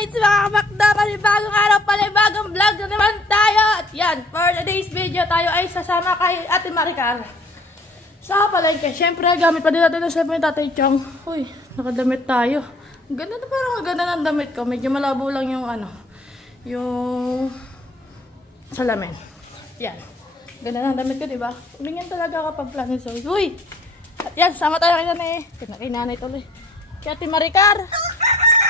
Alright, mga kamakda, panibagong araw, panibagong vlog na naman tayo. At yan, for today's video tayo ay sasama kay Ate Maricar sa palengke. Siyempre, gamit pa din natin ng siyempre Tatay Chong. Uy, nakadamit tayo. Ganda na, parang ganda ng damit ko. Medyo malabo lang yung yung salamin. Yan. Ganda ng damit ko, diba? Ganyan talaga kapag planet so. Uy! At yan, sama tayo kay nanay. Kinanay tuloy. Kaya Ate Maricar,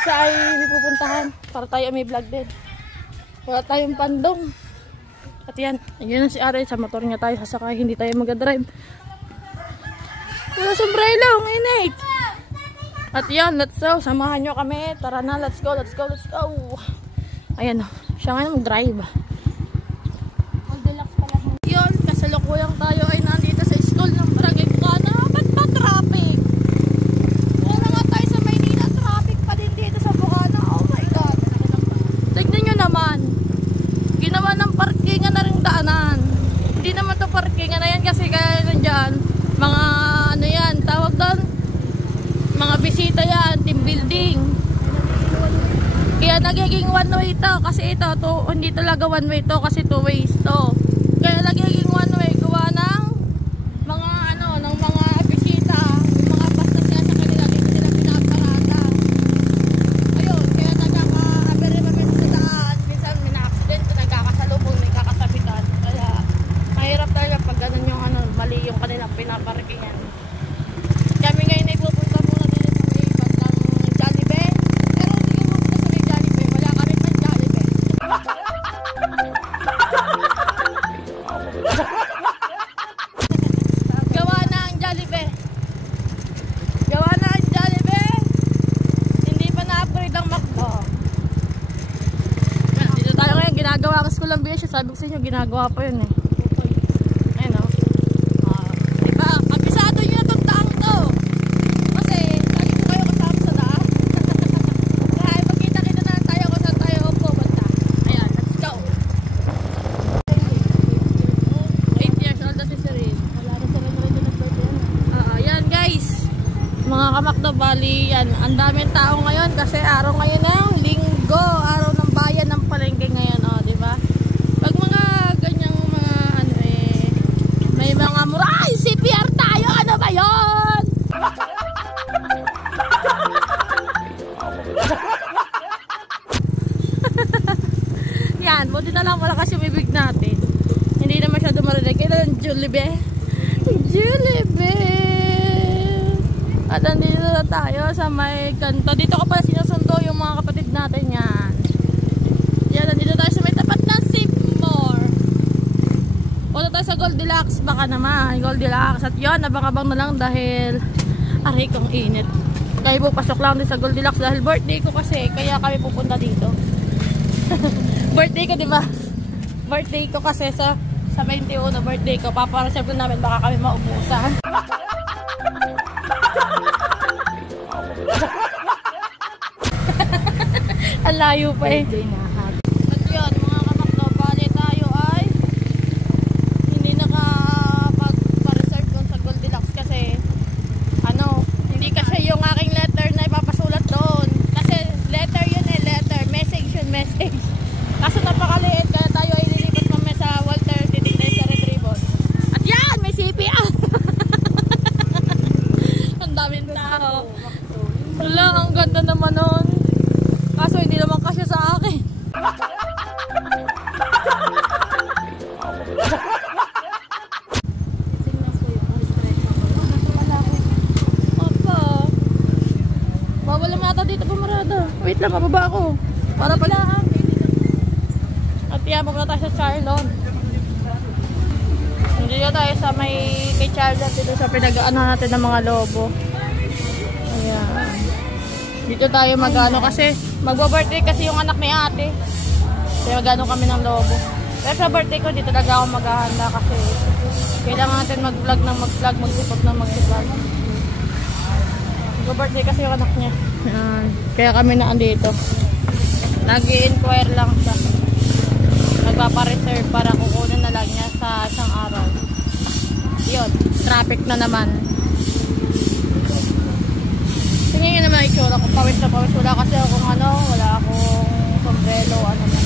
siya ay pupuntahan para tayo may vlog din. Wala tayong pandong. At yan, yun na si Aray. Sa motor niya tayo sasakay, hindi tayo mag-drive. Wala sombrero, init. At yan, let's go. Samahan nyo kami. Tara na, let's go, let's go, let's go. Ayan, siya ngayon mag-drive. Yun, kasalukuyang tayo ay nandito sa school ng Barangay Bukana. Ba't ba traffic? Wala nga tayo sa Maynila. Traffic pa din dito sa Bukana. Oh my God. Tignan nyo naman. Ginawa ng parkingan na rin daanan. Hindi naman to parkingan na yan kasi kaya nandyan. Mga ano yan, tawag doon. Mga bisita yan, team building. Kaya nagiging one way to. Kasi ito, hindi talaga one way to kasi two ways to. Kaya nagiging one way, gawa ng mga ng mga bisita, yung mga pastas nga sa kanila, dito sila pinaparada. Ayun, kaya nagkaka-abere-abere sa daan. Minsan may na-accident, nagkakasalubong, may kakasabitan. Kaya mahirap talaga pag ganun yung mali yung kanilang pinaparkingan. Kami ngayon ay pupunta muna dito sa may bandang Jollibee. Pero hindi mo pupunta sa may Jollibee, wala kami ng Jollibee. Gawa na ang Jollibee. Gawa na ang Jollibee. Hindi pa na-upgrade ang McDo. Dito tayo ngayon, ginagawa kasi ko lang biya siya. Sabi ko sa inyo, ginagawa pa yun eh. Ayun o. Diba, kabisado nyo na itong daang to. Kasi, lagi ko kayo kasama sa daan. Kaya magkita-kita na tayo kung saan tayo pupunta. Ayan, let's go. 8 years old na si Cyril. Wala na sa rin nag-birthday. Ayan guys. Mga kamakdo, bali yan. Ang daming tao ngayon kasi araw ngayon ng linggo. Araw ng bayan ng palengke ngayon. O, diba? Pag mga ganyang mga may mga mura. Ay, CPR tayo! Ano ba yun? Yan, buti na lang wala kasi bibig natin. Hindi na masyado marinig. Kailan Jollibee? Jollibee! At nandito na tayo sa may kanto. Dito ko pala sinusundo yung mga kapatid natin yan. Yan, nandito tayo sa may tapat ng Seymour. Punta tayo sa Goldilocks. Baka naman, Goldilocks. At yun, abang-abang na lang dahil aray kong init. Kaya pasok lang din sa Goldilocks dahil birthday ko kasi. Kaya kami pupunta dito. Birthday ko, diba? Birthday ko kasi sa 21 birthday ko. Papareserve ko namin baka kami maubusan. Ang layo pa eh. At yun, mga kamakdo, bali tayo ay hindi nakapag-reserve doon sa Goldilocks kasi hindi kasi yung aking letter na ipapasulat doon. Kasi letter yun eh, letter. Message yun, message. Kaso napakaliit, kaya tayo ay lilipat mamaya sa Walter Titignan sa Retrieval. At yan, may CPR! Ang daming tao. Wala, ang ganda naman nun. Kaso hindi naman kasi sa akin. Opa. Bawal naman ata dito pumarada. Wait lang, mababa ako. Para pala. At yan, pupunta tayo sa Charlon. Dito tayo sa may kay Charlon. Dito sa pinag-ano natin ng mga lobo. Ayan. Dito tayo mag-ano kasi magba-birthday kasi yung anak ni ate. Kaya mag-ano kami ng lobo. Pero sa birthday ko, dito talaga ako maghahanda kasi kailangan natin mag-vlog ng mag-vlog, magsipag ng magsipag. Magba-birthday kasi yung anak niya. Kaya kami na andito. Nag-i-inquire lang siya. Nagpapa-reserve para kukunin na lang niya sa isang araw. Yun, traffic na naman. Tingnan nyo naman itsura ko. Pawis na pawis. Wala kasi akong ano, wala akong sombrero, ano na.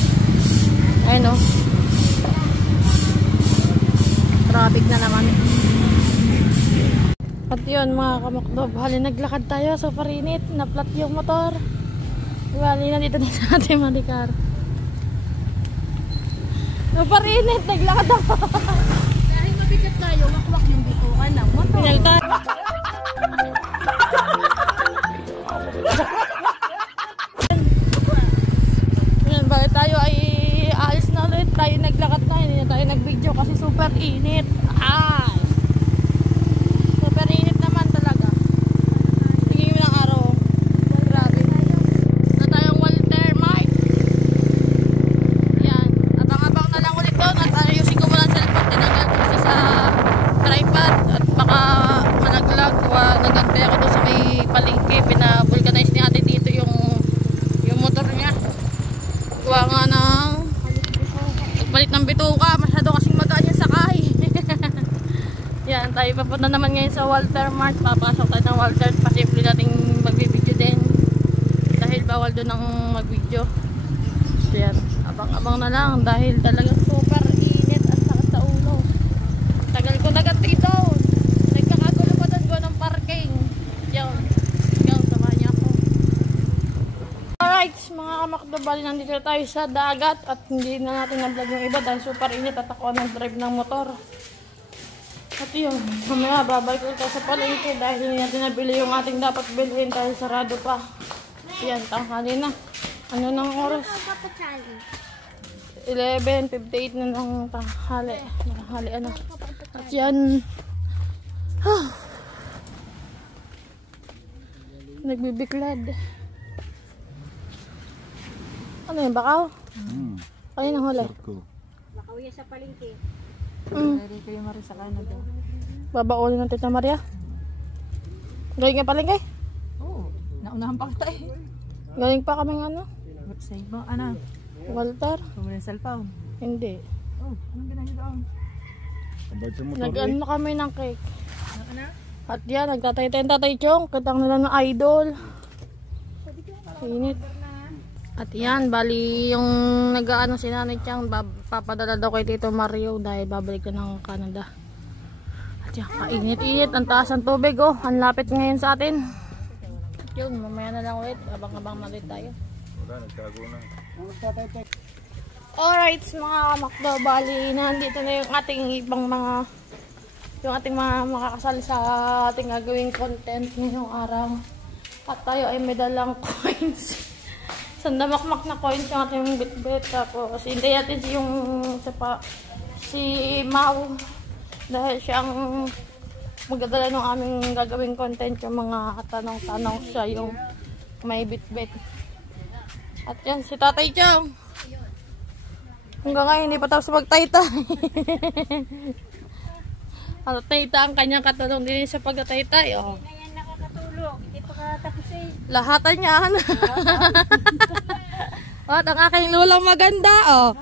Ayun o. Traffic na naman. At yun mga kamakdob, hali naglakad tayo sa parinit, na-flat yung motor. Hali na dito sa ating Maricar. Sa parinit, naglakad ako. Dahil mabigat tayo, wakwak yung bitukan ng motor. Pinagta. Yan, bakit tayo ay aalis na ulit? Tayo naglakad na, hindi na tayo nag-video kasi super init. Ay! Super init naman talaga. Tingin mo ng araw. Grabe. Na tayong Walter Mike. Yan. Abang-abang na lang ulit doon at ayusin ko muna ang cellphone. Tinanggal ko kasi sa tripod at baka malaglag. Nagantay ako doon sa may palengke. Pinavulcanize ni ate dito yung motor niya. Gawa nga ng nagpalit ng bituka. Masyado kasing magaan yung sakay. Yan, tayo papunta naman ngayon sa Walter Mart. Papasok tayo ng Walter. Pasimple natin magbibideo din. Dahil bawal doon ang magbideo. So yan, abang-abang na lang. Dahil talagang super init at sakit sa ulo. Tagal ko nagantay doon. Nagkakagulo pa doon ko ng parking. Yan. Ikaw, samahan niya ako. Alright, mga kamakdabali, nandito tayo sa dagat. At hindi na natin na-vlog yung iba dahil super init at ako nag-drive ng motor. At yun, mamaya babalik ulit tayo sa palengke dahil hindi natin nabili yung ating dapat bilhin dahil sarado pa. Yan, tanghali na. Ano nang oras? 11:58 na ng tanghali. Tanghali ano. At yan. Nagbibiklad. Ano yun, bakaw? Kayo nang huli? Bakaw yan sa palengke. Dito yung Maria sa Canada. Babaulin ng Tita Maria. Galing nga palengke? Oo, naunahan pa kita eh. Galing pa kaming ano? Save mo, ano? Walter? Kumuha ng cellphone. Hindi. Oh, anong ginagawa doon? Nag-ano kami ng cake. Ano? At yan, nagtatay-tay tatay Chong. Katang nila ng idol. Init. At yan, bali yung nag-ano si Nanay Chang, papadala daw kay Tito Mario dahil babalik na ng Canada. At yan, kainit-init. Ang taas ng tubig oh. Ang lapit ngayon sa atin. At yun, mamaya na lang ulit. Abang-abang na ulit tayo. Wala, nagtago na. Alright, mga kamakdo, bali nandito na yung ating ibang mga makakasali sa ating gagawing content ngayong araw. At tayo ay may dalang coins. Sandamakmak na coins yung ating bitbit. Tapos hindi natin si Mau dahil siyang magdadala ng aming gagawing content, yung mga tanong-tanong siya yung may bitbit. At yan, si Tatay Chong. Hanggang ngayon, hindi pa tapos magtaytay. At tayta ang kanyang katulong din sa pagtataytay. Oh. Hindi na yan nakakatulog. Hindi pa katapos eh. Lahatan yan. At ang aking lulang maganda. Oh.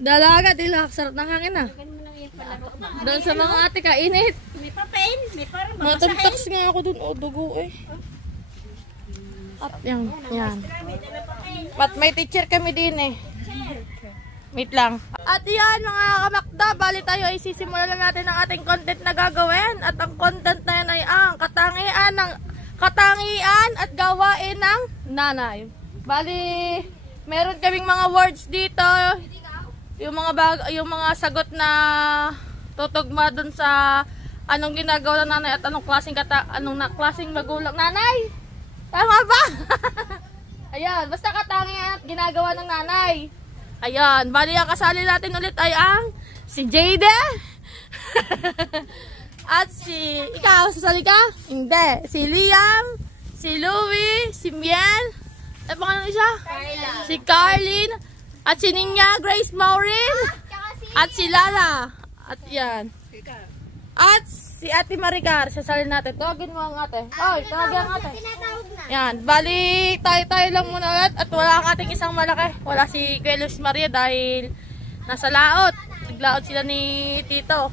Dalaga, dilak. Sarap ng hangin ah. Ganun mo lang yung palaro. Doon sa mga ate kainit. May papel. May parang Matagtags nga ako dun. O, dugo eh. At yan. Yan. At may teacher kami din eh. Wait lang. At yan mga kamakda, bali tayo ay sisimulan na natin ang ating content na gagawin. At ang content na yan ay ang katangian at gawain ng nanay. Bali, meron kaming mga words dito. Yung mga sagot na tutugma dun sa anong ginagawa ng nanay at anong klaseng magulang nanay. Tama ba? Ayan, basta katangian at ginagawa ng nanay. Ayan, bali ang kasali natin ulit ay ang si Jade at si, ikaw, sasali ka? Hindi. Si Liam, si Louie, si Miel, at baka ano siya? Si Carlin, at si Ninya, Grace Maureen, at si Lala. At yan. At si Ate Maricar, sasali natin. Tawagin mo ang ate. Oy, tawagin ang ate. Yan, bali tayo lang muna ulit at wala ang ating isang malaki. Wala si Kuya Luis Maria dahil nasa laot. Naglaot sila ni Tito.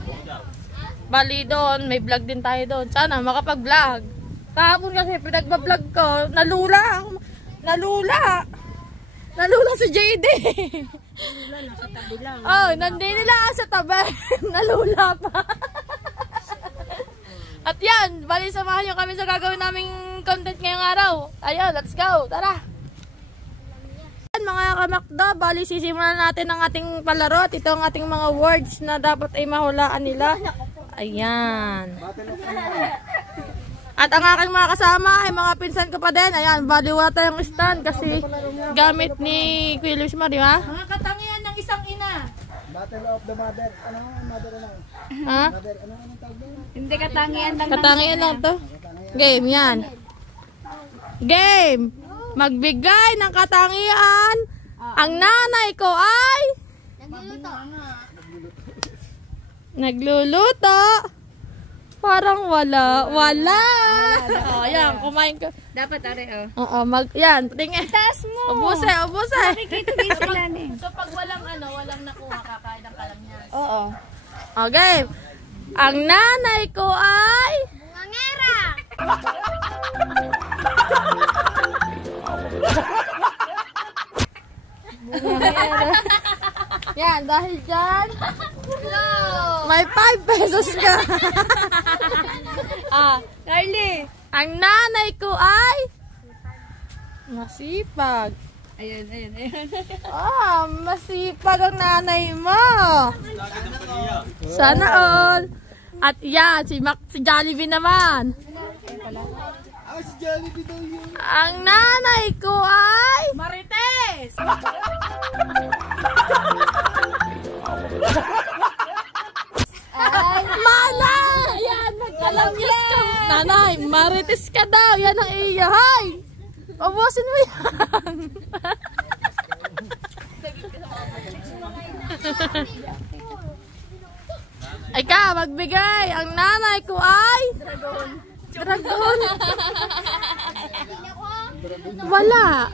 Bali doon, may vlog din tayo doon. Sana makapag-vlog. Kahapon kasi pinagbablog ko, nalula si JD. Oh, nandun nila sa tabi. Nalula pa. At yan, bali samahan nyo kami sa gagawin naming content ngayong araw. Ayun, let's go. Tara. Mga kamakda, bali sisimulan natin ang ating palaro at ito ang ating mga words na dapat ay mahulaan nila. Ayan. At ang aking mga kasama ay mga pinsan ko pa din. Ayan, bali wala tayong stand kasi gamit ni Kuya Luis Mar, di ba? Mga katangian ng isang ina. Battle of the mother. Ano ang mother ano? Ha? Mother, ano ang tawag doon? Hindi katangian ng Katangian lang to. Game yan. Game. Magbigay ng katangian. Ang nanay ko ay nagluluto. Parang wala. Oh, yan, kumain ko. Dapat are Oo, yan, tingin. Taas mo. Ubuse. Nakikita din sila ni. So pag walang nakuha, kakain ang kalam niya. Oo. Okay. Ang nanay ko ay Ngangera. yan, dahil dyan, may 5 pesos ka. Carly. Ang nanay ko ay masipag. Ayun. Masipag ang nanay mo. Sana all. At yan, si Jollibee naman. Si Jollibee daw yun. Ang nanay ko ay Marites. Mana! Yan, nagkalamyas ka. Nanay, marites ka daw. Yan ang iyahay. Ubusin mo yan. Ikaw, magbigay. Ang nanay ko ay Dragon. Wala.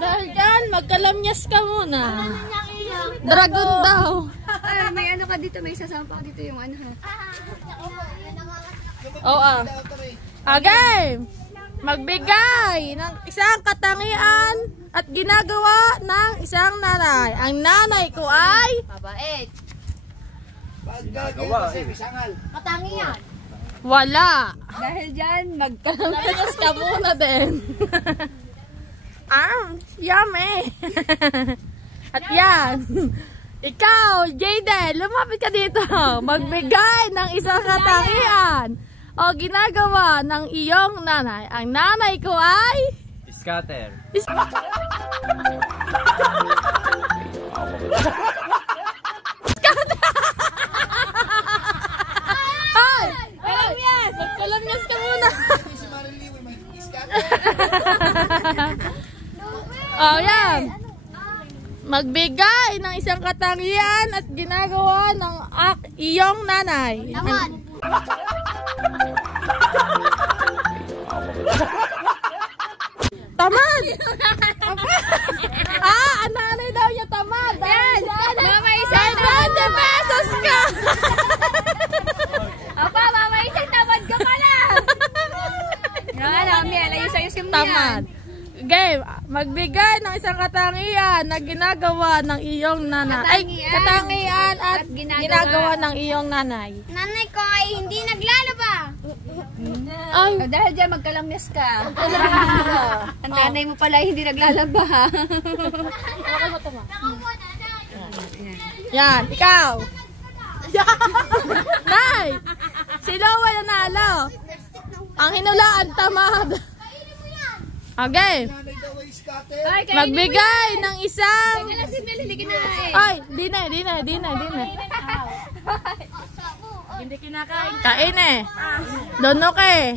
Dahil yan, magkalamyas ka muna. Dragon daw. Ay, may ano ka dito, may sasampa ka dito yung ano ha. Oo. Okay. Magbigay ng isang katangian at ginagawa ng isang nanay. Ang nanay ko ay Mabait. Pagkagawa kasi misangal. Katangian. wala. Dahil dyan, Kalamyas ka muna din. Yummy. At yan. Ikaw, Jayden, lumapit ka dito. Magbigay ng isang katangian o ginagawa ng iyong nanay. Ang nanay ko ay Scatter. Ay! Kalamyas! Magkalamyas ka muna. Si Mariliw, may iskat. Oh, yan. Magbigay ng isang katangian at ginagawa ng iyong nanay. Tamad! Ang nanay daw niya tamad. Yan! Mama, isang 20 pesos ka! Apa, mama, isang tamad ka pala! Yung alam niya, ayos-ayusin mo Tamad. Game, magbigay ng isang katangian na ginagawa ng iyong nanay. Ay, katangian at ginagawa ng iyong nanay. Nanay ko ay hindi naglalaba. Ay, Dahil dyan, magkalamyas ka. Ang nanay mo pala ay hindi naglalaba. yan, ikaw. Nay, si Lowa nanalo. Ang hinulaan, tamad. Okay. Nanay daw ay scatter. Magbigay ng isang... Si Mel, hindi kinain. Ay, di na. Hindi kinakain. Kain eh. Donok eh.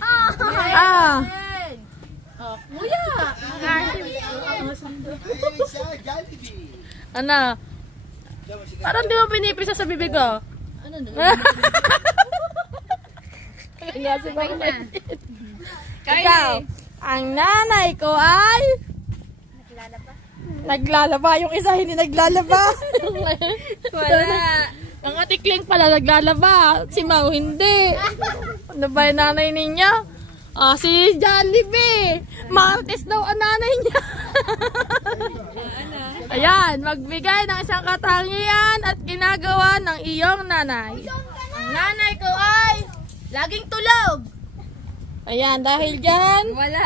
Kuya. Ay, siya, Jollibee. Ano? Parang di mo pinipisa sa bibig ko. Ano Kaya si Mama. Kain Ikaw, ang nanay ko ay... Naglalaba. Yung isa hindi naglalaba. Wala. Ang atikling pala naglalaba. Si Mau hindi. Ano ba yung nanay ninyo? Si Jollibee. Martes daw ang nanay niya. Ayan, magbigay ng isang katangian at ginagawa ng iyong nanay. Ang nanay ko ay laging tulog. Ayan, dahil dyan, Wala.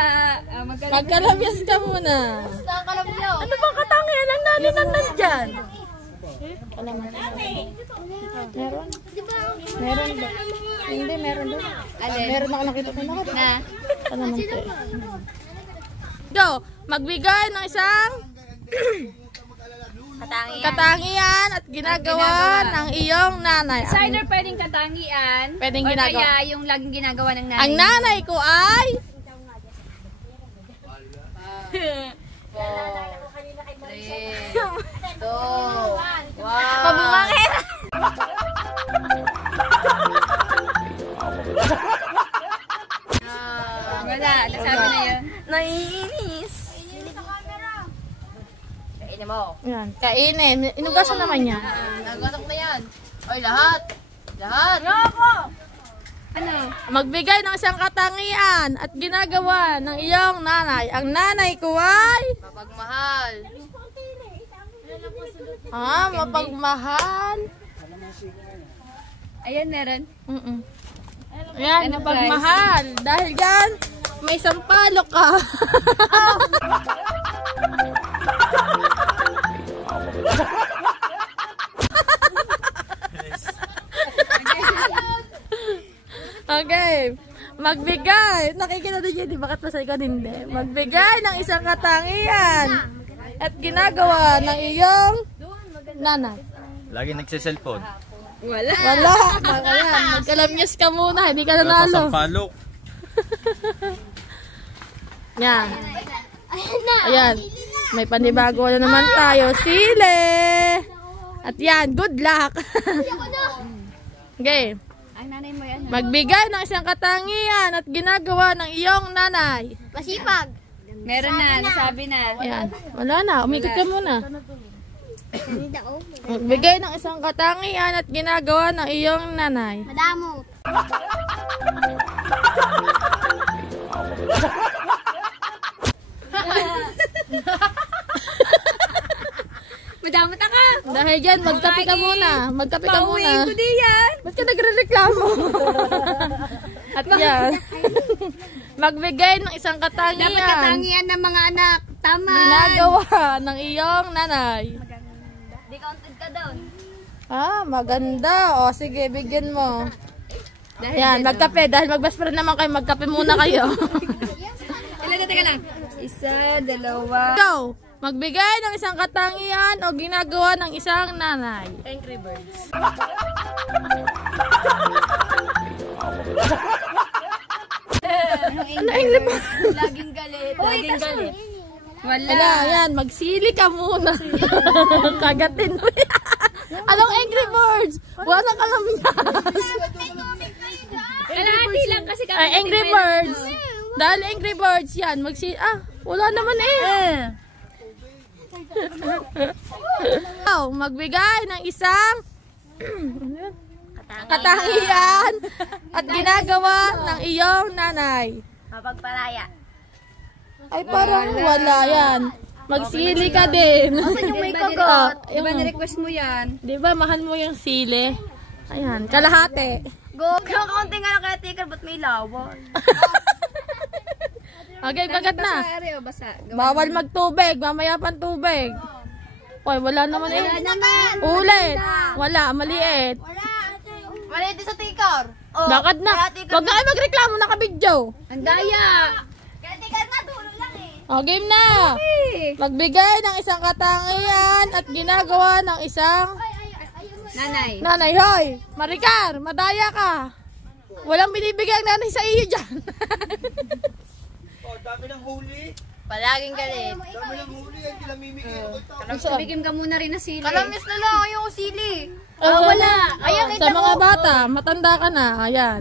magkalamyas ka muna. Saan ka lang niyo? Ano bang katangian ng nanay nang nandyan? Meron? Meron ba? Hindi, meron doon. Alin? Meron ako nakita ko na. Na? Ano naman sa'yo? Go! Magbigay ng isang katangian at ginagawa ng iyong nanay. It's either pwedeng katangian Pwedeng o ginagawa. kaya yung laging ginagawa ng nanay. Ang nanay ko ay... Pabungangera! Wala, nasabi na yun. Naiinis. Kainin mo. Yan, kainin. Inugasan naman niya. Nagatok na yan. Ay, lahat. Lahat. Ano? Magbigay ng isang katangian at ginagawa ng iyong nanay. Ang nanay ko ay... Mapagmahal. Mapagmahal. Ayan, meron. Ayan, Ano, mapagmahal. Dahil yan, may sampalok ka. Okay. Magbigay. Nakikita din yun. Bakit pa sa ikaw hindi? Magbigay ng isang katangian at ginagawa ng iyong nanay. Lagi nagsiselfone. Wala. Wala. Ayan, magkalamyas ka muna. Hindi ka nanalo. Sampalok. Yan. Ayan. May panibago na naman tayo. Sile. At yan, good luck. Okay. Ang nanay mo yan. Magbigay ng isang katangian at ginagawa ng iyong nanay. Masipag. Meron na, nasabi na. Ayan. Wala na. Umikot ka muna. Magbigay ng isang katangian at ginagawa ng iyong nanay. Madamo. Madamot ka. Dahil dyan, magkape ka muna. Magkape ka muna. Pauwiin ko din yan. Ba't ka nagre-reklamo? At yan. Magbigay ng isang Dapat katangian. katangian ng mga anak. Tama. Ginagawa ng iyong nanay. Di counted ka doon. Maganda. O, sige, bigyan mo. Dahil Yan, magkape. Dahil mag-best friend naman kayo, magkape muna kayo. Ilan na, teka lang. Isa, dalawa. Go! Magbigay ng isang katangian o ginagawa ng isang nanay. Angry Birds. Ano Angry Birds? Laging galit. Laging galit. Wala. Wala, yan. Magsili ka muna. Kagatin mo yan. Anong Angry Birds? Wala nang kalamyas. Kalahati lang kasi kami. Ay, Angry Birds. Dahil Angry Birds yan. Wala naman eh. Magbigay ng isang katangian at ginagawa ng iyong nanay. Mapagpalaya. Ay, parang wala yan. Magsili ka din. Yung may kagat. Diba na-request mo yan? Di ba, mahal mo yung sili? Ayan, kalahati. Go. Kakaunti nga lang kaya tikar, ba't may lawan? Okay, kagat na. Basa, Ari, o basa. Bawal magtubig, mamaya pang tubig. Oy, wala naman eh. naman. Ulit. Wala, maliit. Maliit sa tikar. Bakit na? Huwag na kayo magreklamo, nakabidyo. Ang daya. Kaya tikar na, dulo lang eh. O, game na. Magbigay ng isang katangian at ginagawa ng isang Nanay. nanay. Hoy, Maricar, madaya ka. Walang binibigay ang nanay sa iyo dyan. Dami ng huli. Palaging galit. Dami ng huli. Hindi lang mimigay ako. Bigim ka muna rin na sili. Kalamis na lang, ayoko sili. Wala. Sa mga bata, matanda ka na. Ayan.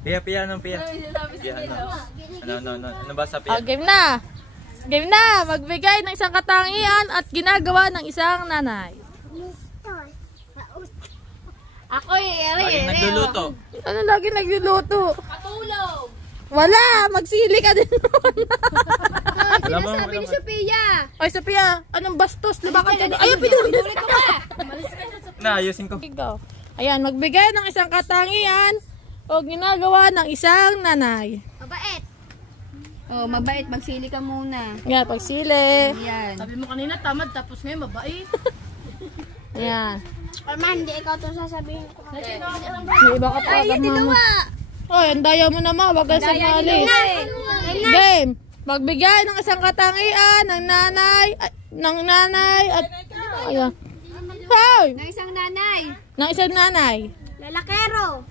Piya, anong piya? Piya, ano ba sa piya? Game na. Game na. Magbigay ng isang katangian at ginagawa ng isang nanay. Ako Laging nagluluto. Ano lagi nagluluto? Patulog. Wala! Magsili ka din. Sinasabi ni Sophia. Ay, Sophia, anong bastos? Diba ka dyan? Ayun, pinulit Ulit ko ba? Naayusin ko. Ikaw. Ayan, magbigay ng isang katangian o ginagawa ng isang nanay. Mabait. Oh, mabait. Magsili ka muna. Yan, pagsili. Yan. Sabi mo kanina tamad tapos ngayon mabait. Yan. Parma, hindi ikaw ito sasabihin ko. May iba ka pa. Ay, yung dalawa. Oh, ang daya mo naman. Wag ka sa mali. Game. Magbigay ng isang katangian ng nanay at ayan. Hoy! Ng isang nanay. Ng isang nanay. Lalakero.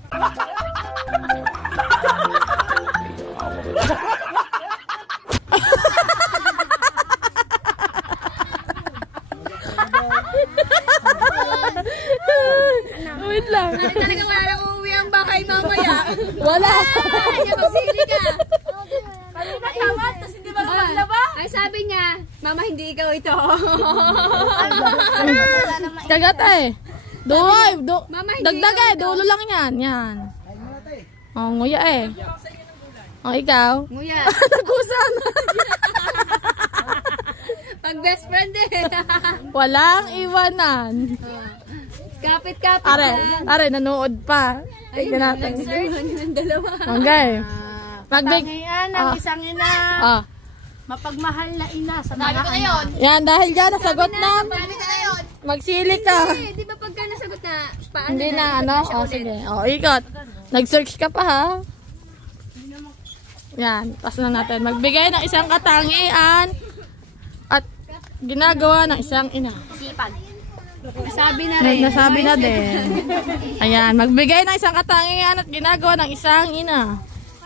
Wait lang. Talaga wala nang uuwi ang bahay mamaya. Wala. Ay, magsili ka. Kanina tamad, tapos hindi ba maglaba? Ay, sabi niya, Mama, hindi ikaw ito. Kagat eh. Duhay. Mama, hindi Dagdag eh. Dulo lang yan. Yan. Oh, nguya eh. Oh, ikaw. Nguya. Nagusan. Pag best friend eh. Walang iwanan. Kapit-kapit Are, nanood pa. Tignan natin. Ng dalawa. Okay. Katangian ng isang ina. Ah. Mapagmahal na ina sa mga anak. Yan, dahil dyan, nasagot na. Magsili ka. Eh, di ba pagka nasagot na, paano Hindi na, ikot ano? siya O, ulit? sige. O, ikot. Nag-search ka pa, ha? Yan, pas na natin. Magbigay ng isang katangian at ginagawa ng isang ina. Nasabi na rin. Nasabi na din. Ayan, magbigay ng isang katangian at ginagawa ng isang ina.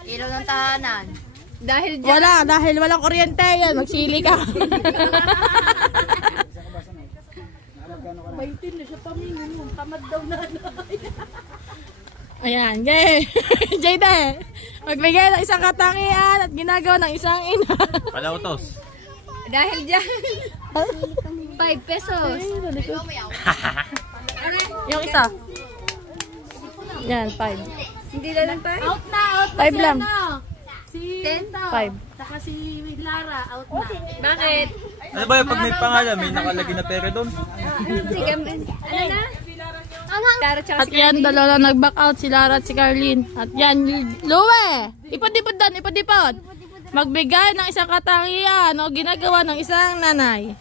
Ilaw ng tahanan. Dahil dyan. Wala, dahil walang kuryente yan. Magsili ka. Tamad daw na. Ayan, Jay. Jayde. Magbigay ng isang katangian at ginagawa ng isang ina. Palautos. Dahil dyan. 5 pesos. Yung isa. Yan, 5. Hindi na lang pa. Out na, out na 5 si lang. ano. Si 10. 5. Saka si Lara, out na. Bakit? Ano ba yung pag may pangalan, may nakalagay na pera doon? Sige, ano na? Tara, tsaka At yan, dalawa lang nag-back out, si Lara at si Carlin. At yan, Luwe! Ipod-ipod dan, ipod-ipod. Magbigay ng isang katangian o ginagawa ng isang nanay.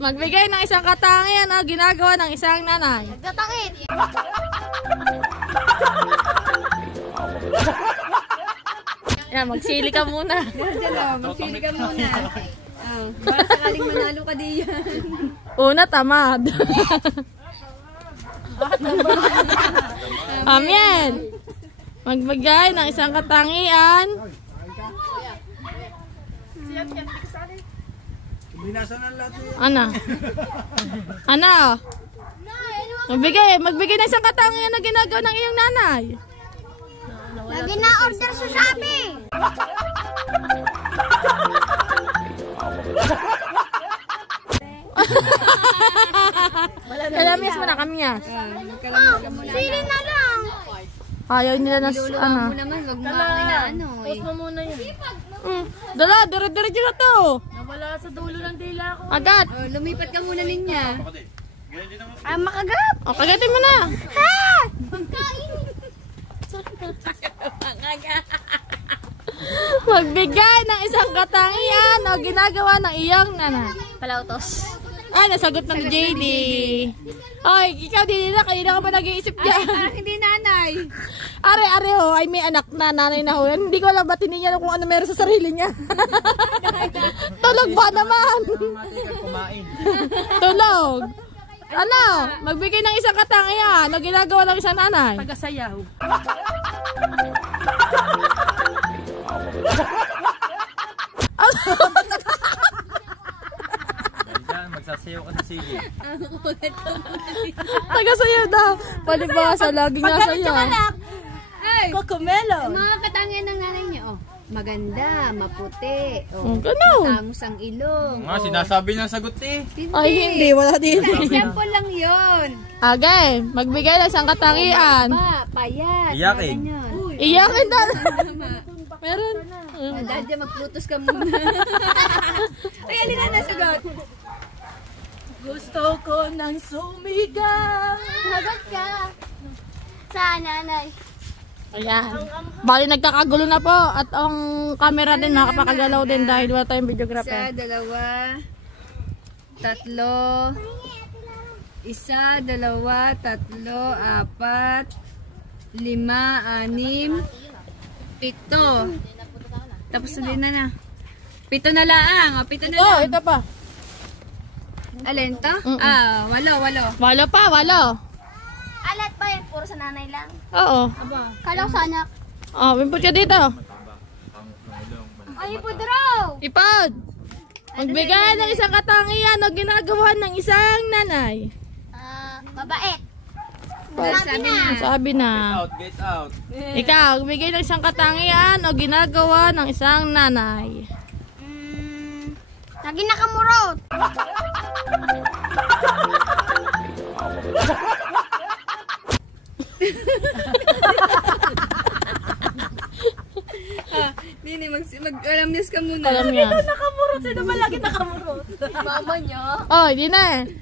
Magbigay ng isang katangian o ginagawa ng isang nanay. Nagtatakit. Yan, magsili ka muna. Diyan o, magsili ka muna. Oh, baka sakaling manalo ka diyan. Una, tamad. Amen. Magbigay ng isang katangian. Ano? Ano? Magbigay ng isang katangian na ginagawa ng iyong nanay. Lagi na order sa Shopee. Kalamis mo na kami yan. Sili na lang. Ayaw nila na Luluwa mo naman, wag mo ako inaano eh. Post mo muna yun. Dala, dire-diretso na to. Nawala sa dulo ng dila ko. Agad. Oh, lumipat ka muna ninya. Ay, makagat. O, kagatin mo na. Ha! Pagkain. Magbigay ng isang katangian o ginagawa ng iyong nanay. Palautos. Ah, nasagot na ni JD. Oy, ikaw din na, kanina ka pa nag-iisip Ay, niya. parang hindi nanay. Are ho, ay may anak na, nanay na ho. Hindi ko alam ba't hindi niya kung ano meron sa sarili niya. Tulog ba naman? Kumain. Tulog. Ano? Magbigay ng isang katangian o ginagawa ng isang nanay. Tagasayaw. Diyan, magsasayaw ka sa sige. Tagasayaw daw. Palibasa, laging nasa iyo. Ay, Cocomelon. mga katangian ng nanay niya, oh. maganda, maputi. Oh, ganun. Matangos ang ilong. Nga, sinasabi ng sagot eh. Ay, hindi. Wala din. Example lang yun. Okay, magbigay ng isang katangian. Payat. Iyakin. Ganyan. Iyakin na. Meron. Dahil dyan, magplutos ka muna. Ay, alin na nasagot. Gusto ko nang sumigaw. Sagot ka. Sa nanay. Ayan. Bali, nagkakagulo na po. At ang camera din nakapakagalaw din dahil wala tayong videographer. 1, 2, 3. 1, 2, 3, 4, 5, 6, 7. 7. Tapos ulit na. 7 na lang. 7 na lang. Ito pa. Alin to? 8. 8. Walo pa, walo. Alat ba yan? Puro sa nanay lang. Oo. Kala ko sa anak. Oh, pimpot ka dito. Ay, pudraw! Ipod. Magbigay ng isang katangian o ginagawa ng isang nanay. Mabait. Sabi na. Sabi na. Get out. Ikaw, magbigay ng isang katangian o ginagawa ng isang nanay. Lagi nakamurot. Dini, mag-alamnes ka muna. Alam niya. Nakamurot. Sino ba lagi nakamurot? Mama niya. Oh, hindi na eh.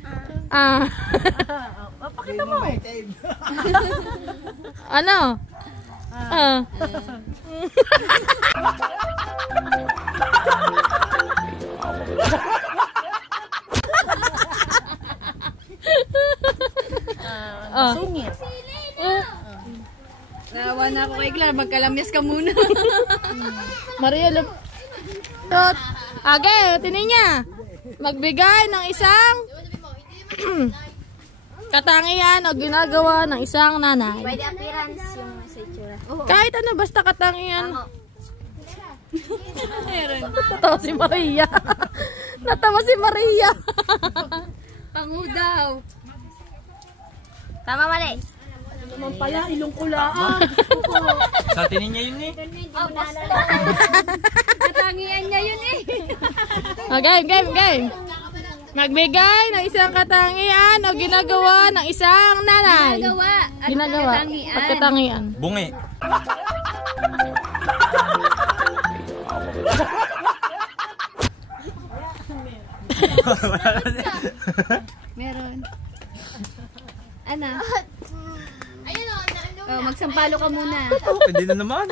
Pakita mo. Ano? Sungit. Nawa na ako kay Clara. Magkalamnes ka muna. Maria Lupot. Okay, tinin niya. Magbigay ng isang katangian o ginagawa ng isang nanay. Pwede appearance yung sa itsura. Kahit ano, basta katangian. Meron. Natawa si Maria. Natawa si Maria. Pangu daw. Tama, mali. Naman pala, ilong kulaan. Sa tinin niya yun eh. Katangian niya yun eh. Game. Magbigay ng isang katangian o ginagawa ng isang nanay. Ginagawa. At katangian. Bungi. Meron. Ano? Oh, magsampalo ka muna. Hindi na naman.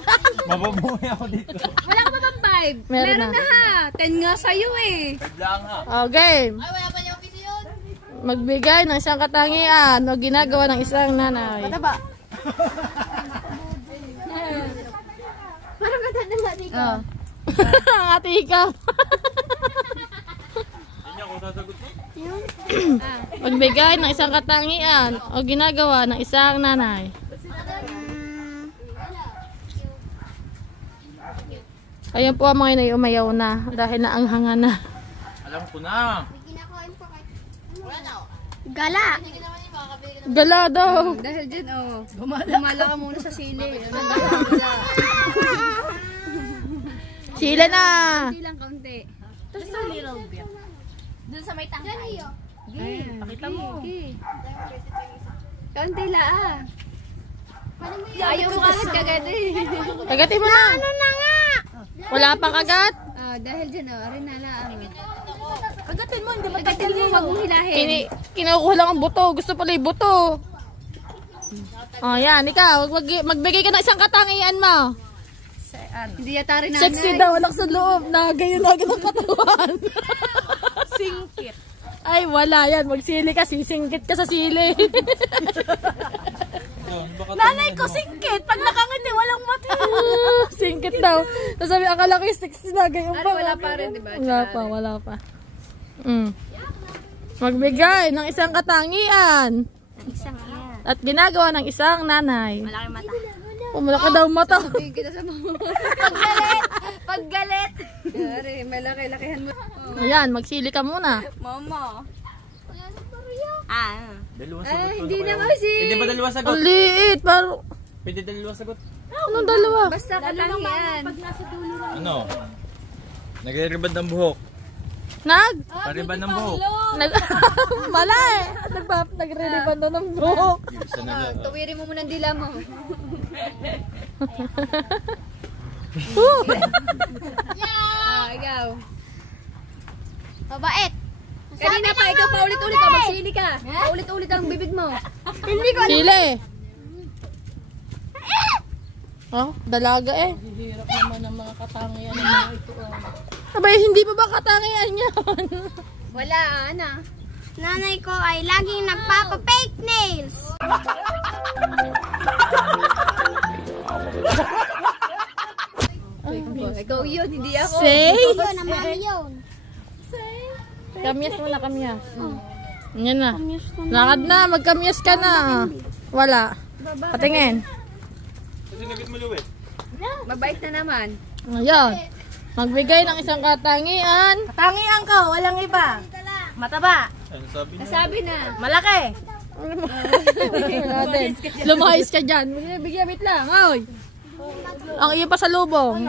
Mababungi ako dito. Wala ka ba bang 5? Meron Meron na. na ha. 10 nga sa'yo eh. Lang ha. O, game. Magbigay ng isang katangian o ginagawa ng isang nanay. Parang katanda dito. Oh. Ang ate ikaw. Hindi niya ako sasagot mo. Magbigay ng isang katangian o ginagawa ng isang nanay. Ayan po ang mga inay umayaw na dahil naanghangan na. Alam ko na. Gala. Gala daw. Dahil dyan oh. Gumala ka muna sa sili. Sila na. Kaunti lang, kaunti. Just a little bit. Dun sa may tangkay. Pakita mo. Kaunti lang. Ayaw mo agad eh. Kagatin mo na. Ano na nga? Wala pang kagat. Oh, dahil dyan oh. Arin na lang. Kagatin mo, hindi ba Kagatin mo, wag mong hilahin. Kinukuha lang ang buto. Gusto pala yung buto. Oh, yan. Ikaw, magbigay ka ng isang katangian mo. Hindi yata rin nanay. Sexy daw, anak sa loob. Nagayon ang katawan. Singkit. Ay, wala yan. Magsili ka, sisingkit ka sa sili. Nanay ko, singkit. Pag nakangiti, walang mati. Singkit daw. Tapos sabi, akala ko yung sexy na gayon pa. Wala pa rin, diba? Wala pa. Magbigay ng isang katangian. Isang yan. At ginagawa ng isang nanay. Malaki mata. Malaki daw mata. Tingin kita sa mga. Paggalit. Ari, malaki-lakihan mo. Ayan, magsili ka muna. Mama. Dalawa sagot. Hindi na kasi. Pwede ba dalawa sagot? Ang liit. Pero, Pwede dalawa sagot. Anong dalawa? Basta katangian. Ano? Nagre-riband ng buhok. Nag? Pariband ng buhok. Mala eh. Nagre-riban doon ng buhok. Isa na lang. Tuwirin mo muna ang dila mo. Ikaw. Mabait. Kanina pa, ikaw paulit-ulit. Magsili ka. Paulit-ulit ang bibig mo. Hindi ko Sili. Oh, dalaga eh. Hirap naman ng mga katangian ng mga ito. Abay, hindi pa ba katangian yan? Wala, Ana. Nanay ko ay laging nagpapa-fake nails. Ikaw yun, hindi ako. Say? Yun, naman yun. Kamyas mo na, kamyas. Yan na. Lakad na, magkamyas ka na. Wala. Patingin. Sinagit mo luwit. Mabait na naman. Ayan. Magbigay ng isang katangian. Katangian ko, walang iba. Mataba. Ano sabi niya? Nasabi na. Malaki. Lumayos ka dyan. Bigyan, wait lang. Ay. Ang iyo pa sa lubong.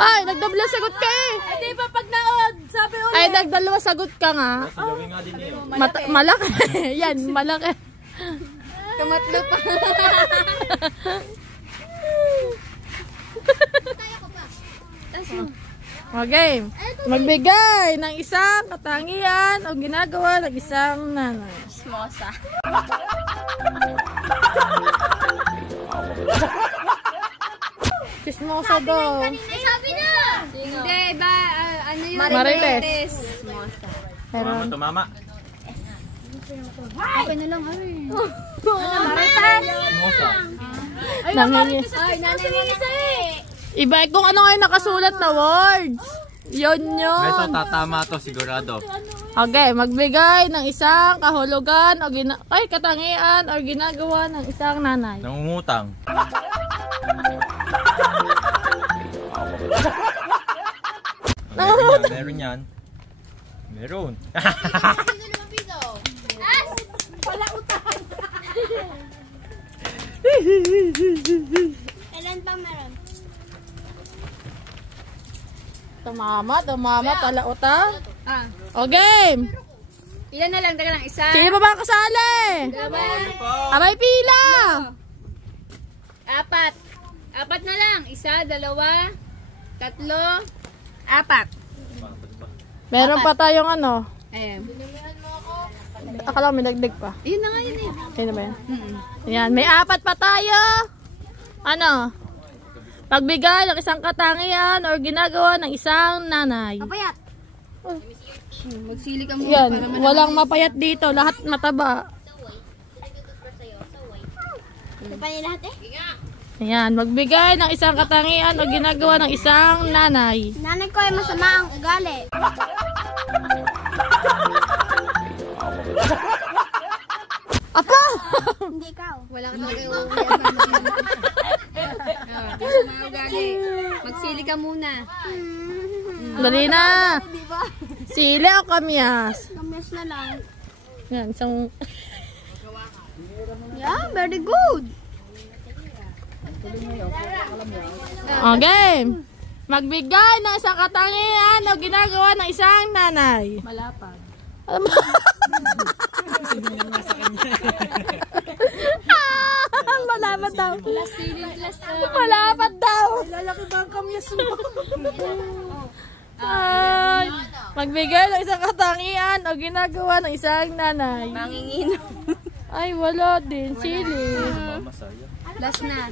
Ay, nagdobla sagot ka eh. Hindi pa pag naod. Sabi ulit. Ay, nagdalawa sagot ka nga. Kasi gawin nga din niyo. Malaki. Yan, malaki. Tumatlo pa. Okay. Magbigay ng isang katangian o ginagawa ng isang nanay. Smosa. Chismosa daw. Sabi na! Hindi, ba? Ano yun? Marites. Smosa. Tumama, tumama. Okay na lang, ay. Mosa. Nangingi. Ay, nanay mo isa eh. Iba kung ano ngayon nakasulat na words. Yun yun. Beto, tatama to sigurado. Okay, magbigay ng isang kahulugan o katangian o ginagawa ng isang nanay. Nangungutang. Meron yan. Meron. Kailan pa meron? Tumama, pala uta. Ah, O game! ilan na lang? Taga lang, isa. Sino pa ba kasali? Dalawa. Abay pila! Apat. Apat na lang. Isa, dalawa, tatlo, apat. Meron pa tayong ano. Ayan. Akala ko may dagdag pa. Yun na nga yun eh. Ayun na ba yan? Ayan, may apat pa tayo. Ano? Pagbigay ng isang katangian o ginagawa ng isang nanay. Papayat. Magsili ka muna Yan, para walang mapayat dito. Lahat mataba. Ito pa niya lahat eh. Ayan, magbigay ng isang katangian o ginagawa ng isang nanay. Nanay ko ay masama ang ugali. Apa! Hindi ikaw. wala ka talaga uuwihan. Mga ugali. Magsili ka muna. Dali na! Sili o kamyas? Kamis na lang. Yan, isang... Yeah, very good. Okay. Magbigay ng isang katangian o ginagawa ng isang nanay. Malapad. Malapad daw. Malapad daw. Lalaki ba ang kamyas mo? Ay, magbigay ng isang katangian o ginagawa ng isang nanay. Manginginom. Ay, wala din. Sili. Masaya. Last na.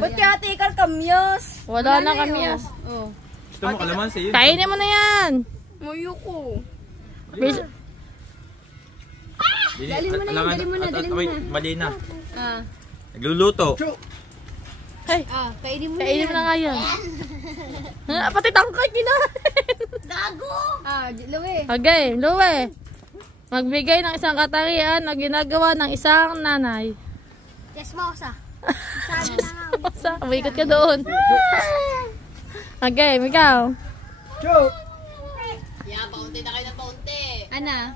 Ba't kaya tikal kamyas? Wala na kamyas. Oh. Gusto mo kalamansi yun? Kainin mo na yan. Muyo ko. Bis- Dalhin mo na yun, dalhin mo na, dalhin mo Wait, na. mali na. Ah. Nagluluto. Ay, Kainin mo na kainin yan. mo na nga yan. Pati tangkay kinain. Luwi. Okay, Luwe. Magbigay ng isang katangian o ginagawa ng isang nanay. Chismosa. Sabi na nga. Sa, umikot ka doon. Okay, ikaw. Ana.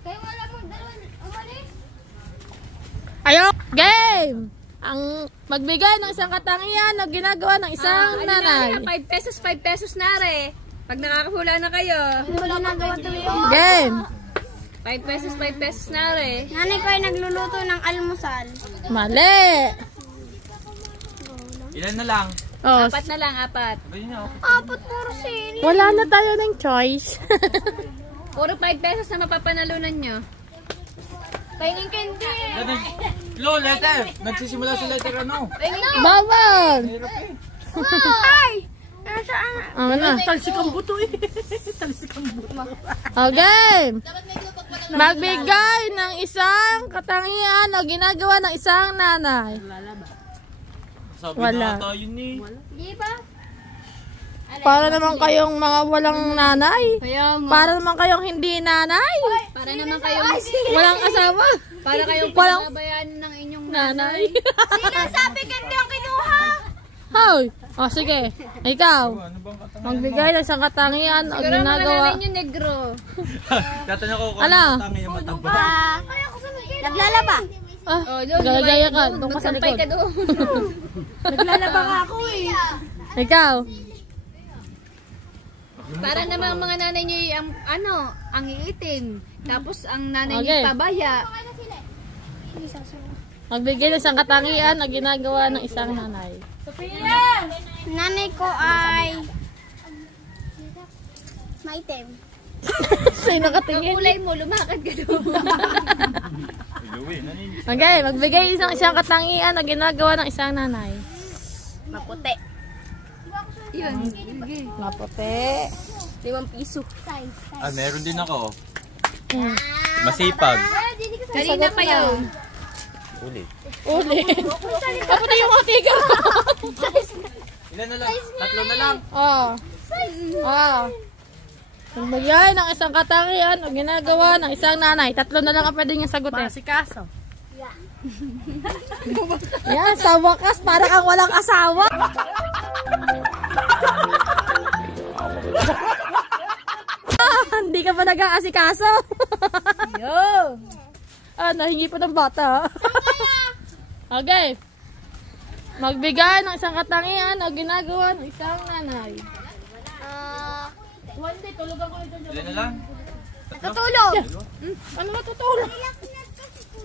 Kayo wala mong dalawang umalis? Ayo, game! ang magbigay ng isang katangian na ginagawa ng isang nanay. 5 pesos na re. Pag nakakahula na kayo. Wala nagawa tuloy. Game. 5 pesos na re. Nanay ko ay nagluluto ng almusal. Mali. Ilan na lang? Oh, 4 na lang, 4. Ayun na, okay. Apat puro sili. wala na tayo ng choice. Puro 5 pesos na mapapanalunan nyo. Pahingin candy. Lo, letter! Nagsisimula sa letter ano? Bawal. Hirap eh. Ay! Nasaan? Ano na? Talsikang buto eh. Talsikang buto. Okay. Magbigay ng isang katangian na ginagawa ng isang nanay. Sabi Wala. na tayo ni. Di ba? Para naman kayong mga walang nanay. Kaya nga. Para naman kayong hindi nanay. Para naman kayong, Walang asawa. para kayong Walang- pinabayaan ng inyong Nanay. Sinasabi candy ang kinuha. Hoy. O sige. Ikaw. Ano bang katangian? Magbigay ng isang katangian o Siguro mga ginagawa. nanay nyo negro. Tatanong ko kung Ano? ano katangian mataba. Naglalaba. Ah, Oh, doon. galagaya ka. Doon ka sa Magsampay ka likod. doon. Naglalaba ka ako eh. Ikaw. Para naman mga nanay nyo yung, ang iitim. Tapos ang nanay nyo Okay. yung pabaya. Magbigay ng isang katangian na ginagawa ng isang nanay. Nanay ko ay maitim. Sino Ang nakatingin? kulay mo, lumakad ka doon. Iluwi, nanin. Okay, magbigay ng isang katangian na ginagawa ng isang nanay. Maputi. Yun. Okay. Maputi. 5 piso. Ah, meron din ako. Hmm. Masipag. Kanina pa yun. Ulit. Uli. Kaputi yung mga tiga. Ilan na lang? 3 na lang. Oh. Oh. Magbigay ng isang katangian na ginagawa ng isang nanay. 3 na lang ang pwede niyang sagutin. Masikaso. Yan, sa wakas, para kang walang asawa. Hindi ka pa nag-aasikaso. Yo! Nahingi pa ng bata. Okay. Magbigay ng isang katangian na ginagawa ng isang nanay. Ilan na lang? Natutulog. Ano matutulog?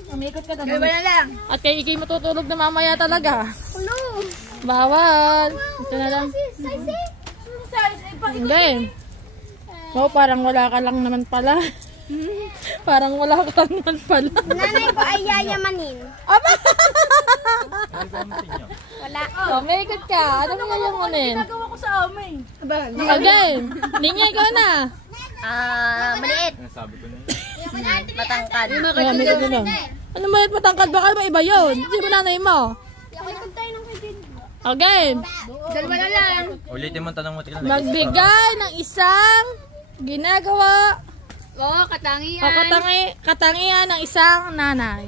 Umikot ka na. Dalawa na lang. At kay Iki matutulog na mamaya talaga. Ulo. Bawal. Ito na lang. Hindi. Oh, parang wala ka lang naman pala. Parang wala ka lang naman pala. Nanay ko ay yayamanin. Aba! Ano ba ang niyo? Wala. Oh, umikot ka. Ano mo yayamunin? Nagawa ko sa amin. Again. Linya, ikaw na. Maliit. Ano sabi ko na yun? Matangkad. Ay, umikot na lang. Ano mo yun matangkad? Baka may iba yun. Hindi mo nanay mo. Okay. Dalawa na lang. Ulitin mo ang tanong mo. Tignan. Magbigay ng isang ginagawa Oo, o katangian. katangian ng isang nanay.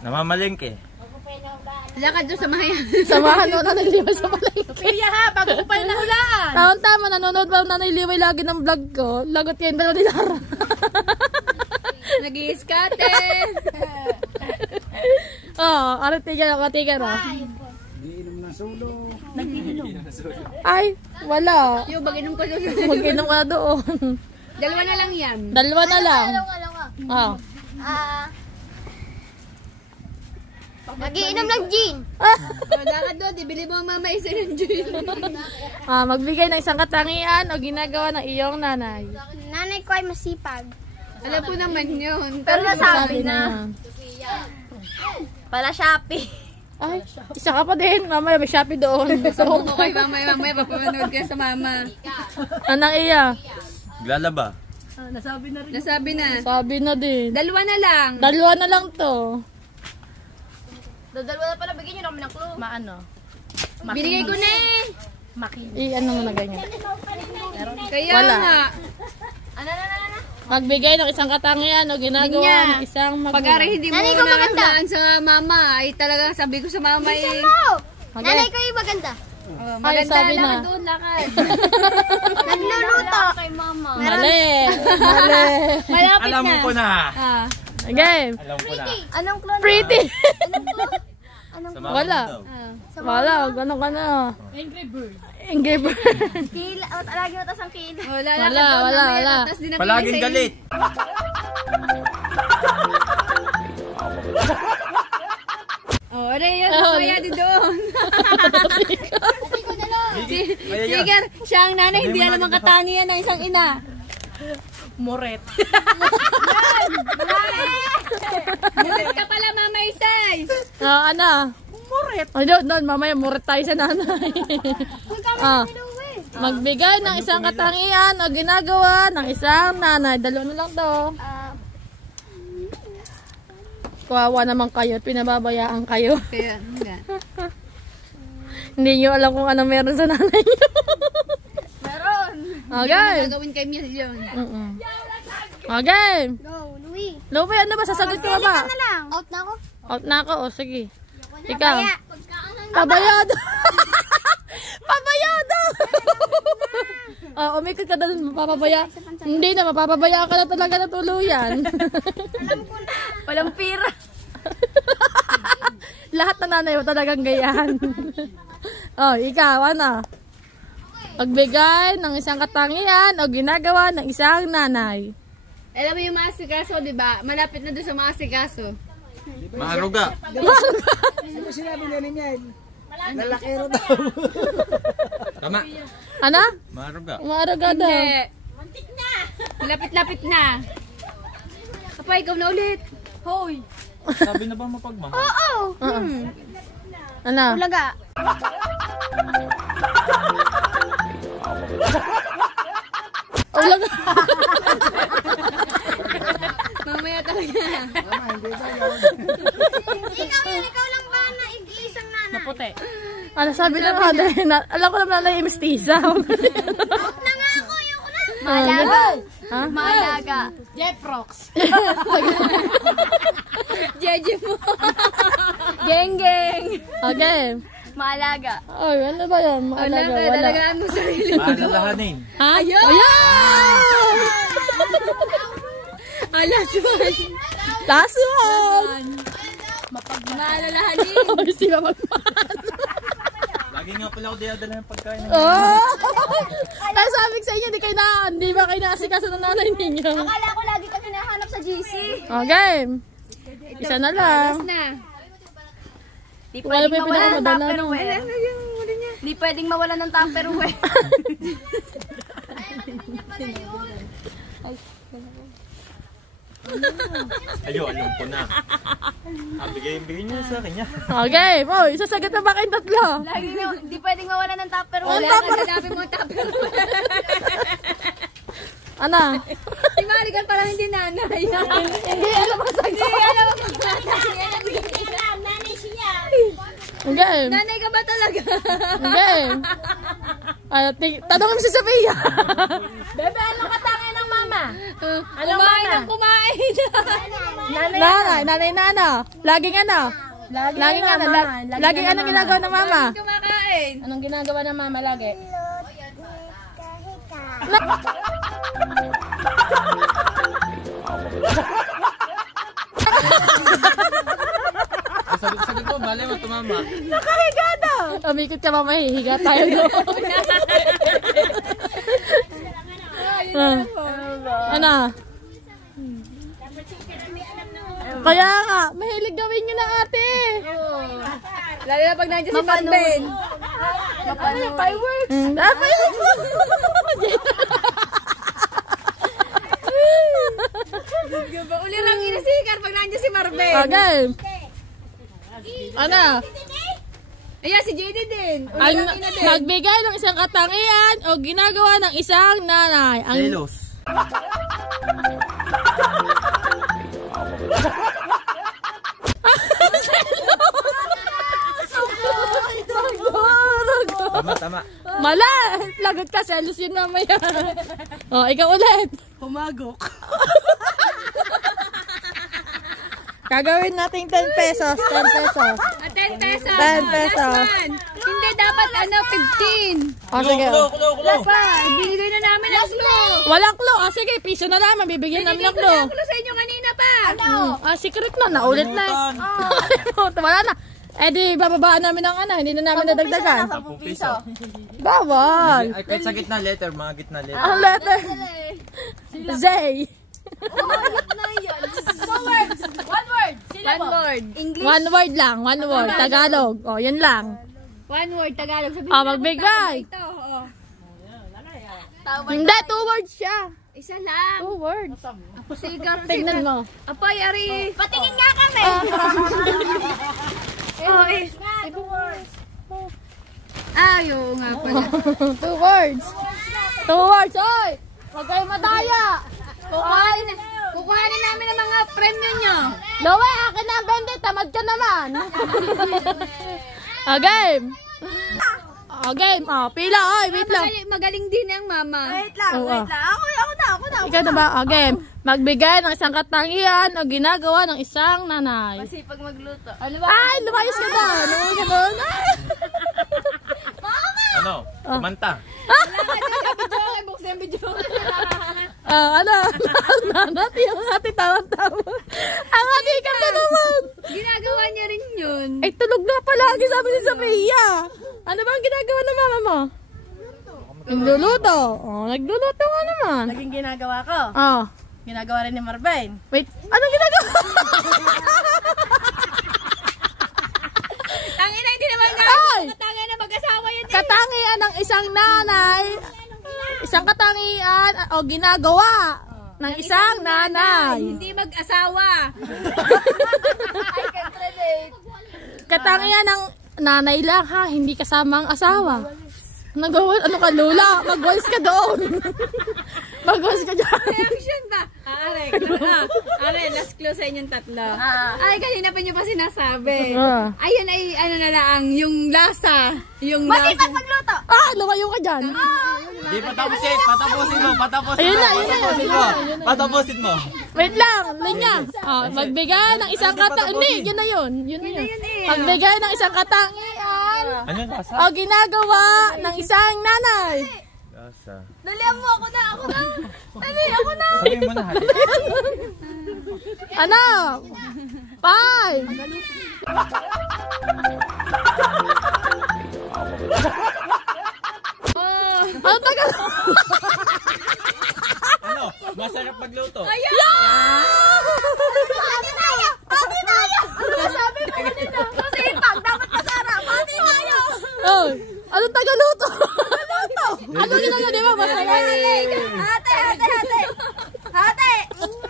Namamalengke. Lakad doon sa mayan. Samahan mo Nanay Liway sa palengke. Kaya ha, bago ko pa yung nahulaan. Tama, nanonood ba Nanay Liway lagi ng vlog ko? Lagot yan dalawa ni Lara. Nag-iiskate. Oh, ano tigil ako, tigil ako. Ay, wala. Yung baginom ko doon. Mag-inom ka na doon. Dalawa na lang yan. Dalawa na lang. Oh. Nagiinom ng gin. O, lakad doon. Ibili mo ang mama isa ng gin. Magbigay ng isang katangian o ginagawa ng iyong nanay. Nanay ko ay masipag. Alam ko naman yun. Pero nasabi na. Pala Shopee. Ay, isa ka pa din. Mamaya may Shopee doon. Okay, mamaya papanood ka sa mama. Anang iya? Glalaba. Nasabi na rin. Nasabi na. Sabi na din. Dalawa na lang. Dalawa na lang to. Dalawa na pala, bigyan nyo namin ng clue. Maano? Binigay ko na eh. Ano mo na ganyan? Kaya Wala. nga. Ano? Magbigay ng isang katangian o ginagawa Niya. ng isang Pag magulang. hindi mo Nanay ko maganda. nakahulaan sa mama, ay talaga sabi ko sa mama eh. Okay. Nanay ko yung maganda. Oh, Ay, maganda, sabi na. lakad doon, lakad. Nagluluto. Kay mama. Mali. Mali. Malapit Alam na. mo ko na. Ah. Game. Alam ko na. Anong clone? Pretty. Anong Sa mga Wala. daw. Wala, gano'n ka na. Angry Bird. Angry Bird. kila? O, lagi mo tas ang kila. Wala, Wala. Palaging galit. Oh, Rhea, mamaya din doon. Tiger, siya ang nanay, hindi alam ang katangian ng isang ina. Moret. Mulit ka pala, Mama Isay. Ano? Moret. Ay, doon, mamaya moret tayo sa nanay. Magbigay ng isang katangian o ginagawa ng isang nanay. Dalawa na lang to. Kawawa naman kayo at pinababayaan kayo. Kaya, nga. Hindi nyo alam kung ano meron sa nanay nyo. Meron. Okay. Gagawin kay Mia yun. Okay. Go, Louie. Lupe, ano ba? Sasagot ko ba? Ano lang? Out na ako. Out na ako. O, sige. Ikaw. Pabayado. Pabayado. Umikot ka na dun. Mapapabaya. Hindi na. Mapapabaya ka na talaga na tuluyan. Walang pira. Lahat na nanay mo talagang gayahan. Ikaw, ano? Pagbigay ng isang katangian o ginagawa ng isang nanay. Alam mo yung mga asikaso, di ba? Malapit na doon sa mga asikaso. Maharuga. Tama. Ano? Maharuga. Umaaraga daw. Hindi. Lapit-lapit na. Papa, ikaw na ulit. Hoy. Sabi na ba mapagmahal? Oo. Ano? Ulaga. Ulaga. Mamaya talaga. Ikaw lang ba na isang nanay? Maputi. Ano sabi na nanay? Alam ko naman nanay mestiza. Out na nga ako. Ayoko na. Malaga. Ha? Malaga. Jeprox. Jeje mo. Geng-geng. Okay. Malaga. Ay, ano ba yan? Maalaga. Wala. Dalagaan mo sarili mo. Maalalahanin. Ha? Ayan! Last one. Last one! Maalalahanin. Ay, si mamagmahal. Lagi nga pala ako dinadala ng pagkain. Tapos sabi ko sa inyo, hindi ba kayo naasikaso ng nanay ninyo? Akala ko lagi kami nahanap sa GC. Okay. Isa na lang. Last na. Di Wala pwedeng pa yung mawala ng pinakamadala. Tupperware. Di pwedeng mawala ng Tupperware. Ayo, alam ko na. Bigay niyo sa akin yan. Okay. Boy, sasagot na ba kayong tatlo? Di pwedeng mawala ng Tupperware. Wala ka sinabi mo Tupperware. Ano? Si Marigan parang hindi nanay. Hindi alam ang sagot. Hindi alam ang Okay. nanay ka ba talaga? Okay. Tanong mo si Sophia. Bebe, ano katangian ng mama? Kumain ng kumain. Nanay na ano? Laging ano? Laging ano? Laging anong ginagawa ng mama? Kumakain. Anong ginagawa ng mama lagi? Sagot mo, bali mo tumama. Nakahiga daw. Umikot ka mamaya, hihiga tayo doon. Ano? Kaya nga, mahilig gawin nyo na ate. Lalo na pag nandiyan si Patben. Fireworks. Fireworks mo. Uli lang inasikar pag nandiyan si Marben. Okay. Ano? Ayan, si JD din. Uli lang ina din. Magbigay ng isang katangian o ginagawa ng isang nanay. Selos. Tama. Mala! Lagot ka, selos yun mamaya. Ikaw ulit. Humagok. Gagawin natin 10 pesos. 10 pesos. 10 pesos. 10 pesos. Last one. Hindi dapat 15. Sige. Last one. Binigay na namin ang clue. Walang clue. Sige, piso na lang. Mabibigyan namin ng clue. Clue sa inyo kanina pa. Secret na. Naulit na eh. Wala na. Eh di, bababaan namin ang hindi na namin nadagdagan. 10 piso. Bawal. Ay, kahit sa gitna letter, mga gitna letter. Ang letter. Zay. One word. Sila One word. One word lang. One word. Tagalog. O, yun lang. One word, Tagalog. Sabihin O, magbigay. ito. Oh. Hindi, 2 words siya. Isa lang. 2 words. Sigar. Tignan mo. Apoy, Ari. Patingin nga kami. Ay, oo nga pala. 2 words. 2 words. Oy! Huwag kayo madaya. Kukuhanin namin ang mga premyo nyo. Lowe, akin na ang 20. Tamad ka naman. Game. Game. Pila. Oy, wait lang. Magaling din ang mama. Wait lang. Oo. Ako na. Ikaw na ba? Game. Magbigay ng isang katangian o ginagawa ng isang nanay. Masipag magluto. Ay, lumayos ka na. Lumayos ka doon. Ano? Kumanta. Buksan video. Nanati ang ati tawa-tawa. Ang ati ka na naman. Ginagawa niya rin yun. Ay, tulog na palagi sabi ni Sophia. Ano ba ang ginagawa ng mama mo? Nagluluto. Nagluluto nga naman. Naging ginagawa ko. Ginagawa rin ni Marvin. Wait, anong ginagawa? Tangina, hindi naman Ay! Tangina na mag-asawa yun. Katangian ng isang nanay. Isang katangian o ginagawa ng isang nanay. Hindi mag-asawa. I can't relate. Katangian ng nanay lang ha, hindi kasama ang asawa. Ano ka, Lola? Mag-voice ka doon. Mag-voice ka dyan. Reaction ba? Are, last clue sa inyong tatlo. Ay, kanina pa niyo pa sinasabi. Ayun ay, ano na lang, yung lasa. Yung Masipag magluto. Lumayo ka dyan. Di patapusin. Patapusin mo. Ayun na. Patapusin mo. Wait lang, linya. Magbigay ng isang katangian. Hindi, yun na yun. Magbigay ng isang katangian Ano lasa? o ginagawa ng isang nanay. Lasa. Dalihan mo ako na. Dali, ako na. Sabihin mo na. Ano? Five. Ano tagal? Ano? Masarap magluto. Sabi mo kanina. Masipag, dapat masarap. Pati tayo. Ano tagaluto? Ano ginagawa, di ba? Masarap. Hati.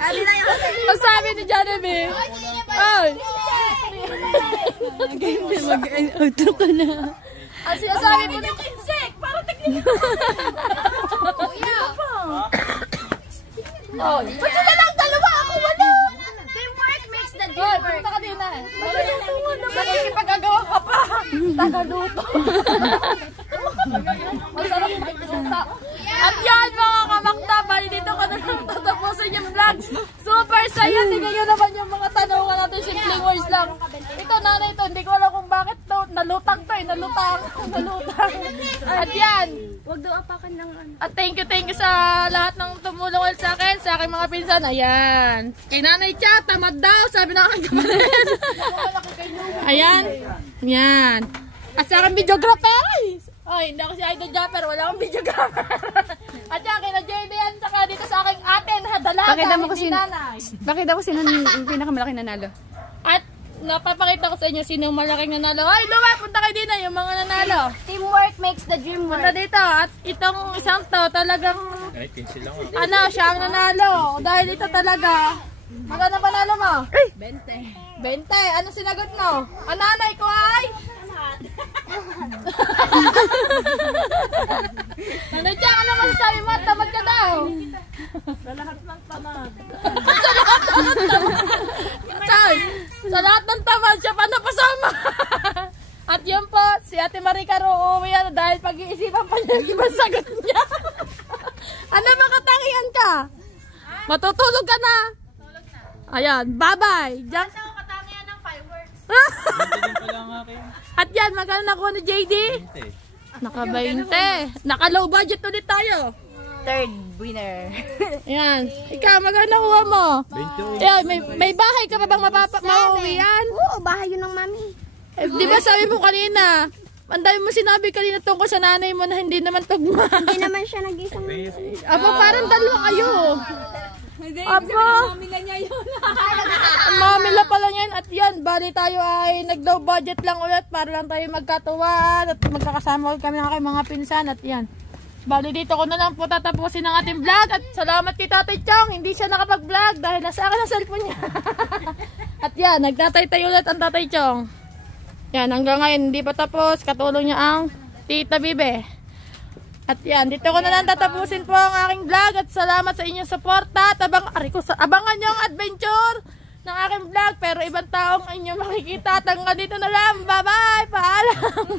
Hati na yung hati. Ang sabi ni Jollibee. Mag-outro ka na. Ang sinasabi mo ni Insect, parang teknik. ba't sila lang dalawa? Ako wala. Teamwork makes the dream work. Punta ka din na eh. Nakikipagagawa ka pa. Tagaluto. Masarap magluto. At yan mga kamaktabay, dito ko na lang tatapusin yung vlog. Super saya. Tingnan nyo naman yung mga tanungan natin. Simpleng words lang. Ito nanay ito. Hindi ko alam kung bakit to. Nalutang to eh. Nalutang. At yan. Huwag daw apakan ng ano. At thank you sa lahat ng tumulong sa akin, sa aking mga pinsan. Ayan. Kay Nanay Cha, tamad daw, sabi ng aking kapatid. Ayan. Yan. At sa aking videographer. Ay, hindi ako si Idol Japper, wala akong videographer. At yan, kay na JD yan, saka dito sa aking atin, dalaga, hindi nanay. Bakit ako sino yung pinakamalaki nanalo? At napapakita ko sa inyo sino yung malaking nanalo. Ay, Luwa, punta kayo dito, yung mga nanalo. Teamwork makes the dream Punta work. dito. At itong isang to, talagang, Ay, 15 lang. siya ang nanalo. Dahil ito talaga, magkano panalo mo? 20. 20. Ano sinagot mo? Ang nanay ko ay? Nanay Cha, ano masasabi mo? Tamad ka daw. Sa lahat ng tamad. Sa lahat ng tamad, siya pa napasama. At yun po, si Ate Marica uuwi dahil pag-iisipan pa niya yung ibang sagot niya. Ano ba katangian ka? Matutulog ka na. Ayan, bye-bye. Diyan. Katangian ng fireworks. At yan, magkano nakuha ni JD? 20. Naka 20. Naka low budget ulit tayo. third winner. Yan. Ikaw, magkano nakuha mo? 20. Yan, may bahay ka pa bang mauwian? Oo, bahay yun ng mami. Eh, di ba sabi mo kanina, ang dami mo sinabi kanina tungkol sa nanay mo na hindi naman tugma. Hindi naman siya nag-isang. Apo, parang dalawa kayo. Apo, Pamila niya yun. mamila pala yan. At yan, bali tayo ay nag-low budget lang ulit para lang tayo magkatuwa at magkakasama ulit kami ng aking mga pinsan. At yan, bali dito ko na lang po tatapusin ang ating vlog. At salamat kay Tatay Chong, hindi siya nakapag-vlog dahil nasa akin ang cellphone niya. At yan, nagtatay-tay ulit ang Tatay Chong. Yan, hanggang ngayon hindi pa tapos. Katulong niya ang Tita Bibe. At yan, dito ko na lang tatapusin po ang aking vlog. At salamat sa inyong suporta. At abangan nyo ang adventure ng aking vlog. Pero ibang taong inyong makikita. At hanggang dito na lang. Bye-bye! Paalam!